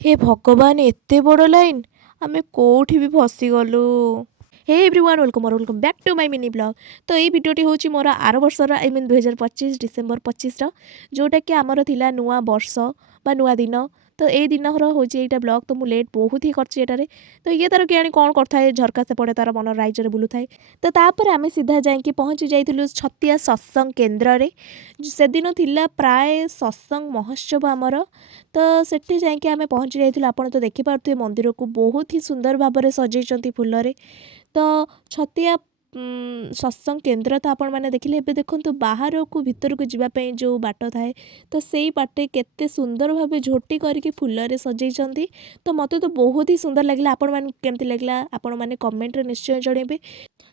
हे ଭଗବାନ ଏତେ ବଡ଼ ଲାଇନ୍ ଆମେ କୋଉଠି ବି ଫସିଗଲୁ। Hey everyone welcome back to my mini blog. तो ये भिडियोटी हूँ मोर आर वर्षर आई मीन 2025 डिसेम्बर 25 जोटा कि आमर थिला नुआ वर्ष बा नुआ दिन। तो ये दिन हूँ यहाँ ब्लॉग तो मुझे लेट बहुत ही कर तो ये तार किए कौन करता झरका से पड़े तार मन राज्य बुलू थाए। तो तापर आम सीधा जाकि पहुँची जाइलु छतिया सत्संग केन्द्र रे। से दिन थिला प्राय सत्संग महोत्सव आमर। तो सेठी जाकि आम पहुँची जाइलु। आपण तो देखिपे मंदिर को बहुत ही सुंदर भाव में सजाई फुल। तो छतिया सत्संग केन्द्र तो आपण मैंने देखिले। एबे देखंतु बाहर को भीतर को जीवाई जो बाट थाए तो सेई बाटे केते सुंदर भाव झोटी करके फुलरे सजाई। तो मत तो बहुत ही सुंदर लगे। आपण मैंने केमती लगला आपण मैंने कमेंट रे निश्चय जणेबे।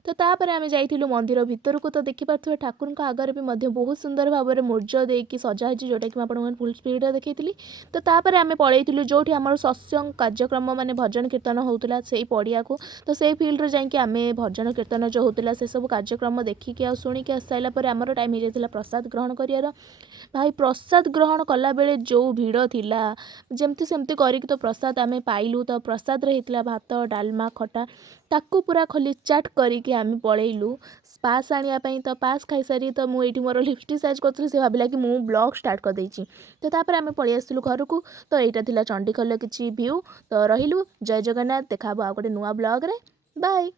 तो तापर आम जाइलु मंदिर भीतर को। तो देखिपे ठाकुर आगे भी बहुत सुंदर भाव में मूर्ज देकी सजा जोटा कि आपन फुल स्पीड देखी। तो तापर आम पलैलु जो आम सत्संग कार्यक्रम माने भजन कीर्तन होता से पड़िया को। तो से फिल्ड रे जाकि आम भजन कीर्तन जो होता से सब कार्यक्रम देखिकी आ शुणिकी आस सारापर आमर टाइम हो जाता प्रसाद ग्रहण कर। भाई प्रसाद ग्रहण कला बेले जो भीड़ थिला जमती सेमती करके तो प्रसाद आम पाइलु। तो प्रसाद रे हितला भात डालमा खटा ताकू पूरा खली चाट करके आम पलैलु पास आनिया पई। तो पास खाई सारी तो मुझे मोर लिपस्टिक साइज कर से भाविला कि मु ब्लॉग स्टार्ट कर देछि। तो तापर आम पलि आसलु घर को। तो यहाँ थिला चंडीखोल किछि व्यू। तो रहिलु। जय जगन्नाथ। देखा आ गोटे नुआ ब्लॉग रे। बाय।